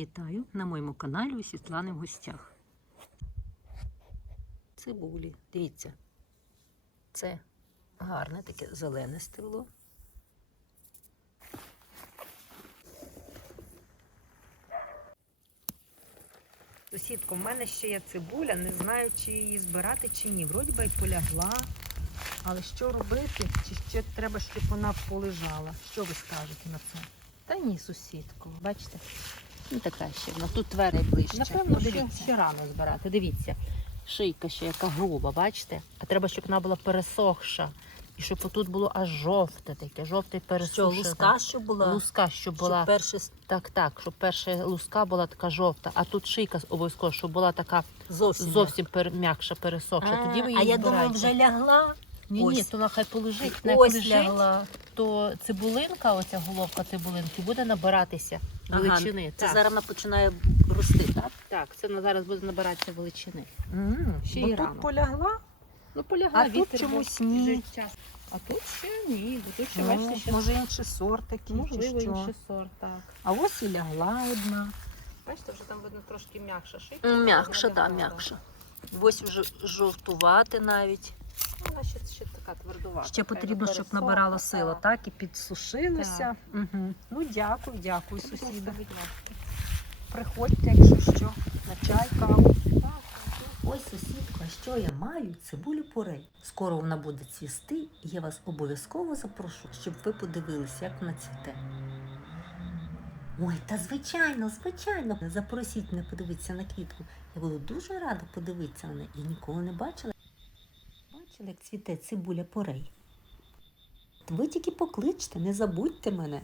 Вітаю на моєму каналі у Світлани в гостях. Цибулі. Дивіться. Це гарне таке зелене стебло. Сусідко, в мене ще є цибуля, не знаю, чи її збирати чи ні. Вроді би й полягла. Але що робити? Чи ще треба, щоб вона полежала? Що ви скажете на це? Та ні, сусідко, бачите? Ну така ще, вона тут твере ближче. Напевно, Ну, дивіться. ще рано збирати. Дивіться, шийка ще яка груба, бачите? А треба, щоб вона була пересохша. І щоб отут було аж жовте таке, жовте Що, пересохше. луска, що була? Луска, щоб була. Щоб перше Так, так, щоб перша луска була така жовта, а тут шийка обов'язково, щоб була така зовсім. зовсім пер... м'якша, пересохша. А, Тоді ви а її я думаю, вже лягла. Ні, ні, то вона хай полежить. Лежить, лягла. то цибулинка, оця головка цибулинки, буде набиратися величини. Це так. зараз вона починає рости, так? так, це зараз буде набиратися величини. Mm, Ще бо тут рано. полягла. Ну, полягла А тут чомусь ні. життя. А тут ще ні, бо тут ще Ну, бачите, ще може інший сорт такий, можливо чи що. інший сорт, так. А ось і лягла одна. Бачите, вже там видно трошки м'якша шийка. М'якша, так, м'якша. Ось вже жовтувати навіть. Вона ще, ще така твердувата. Ще потрібно, щоб набирала силу, так. так? І підсушилося. Угу. Ну, дякую, дякую, Будь сусіда. Приходьте, якщо що, на чай, каву. Ой, сусідко, а що я маю? Цибулю порей. Скоро вона буде цвісти, і я вас обов'язково запрошу, щоб ви подивилися, як вона цвіте. Ой, та звичайно, звичайно. Запросіть мене подивитися на квітку. Я буду дуже рада подивитися на неї. Я ніколи не бачила. Бачила, як цвіте цибуля порей. Ви тільки покличте, не забудьте мене.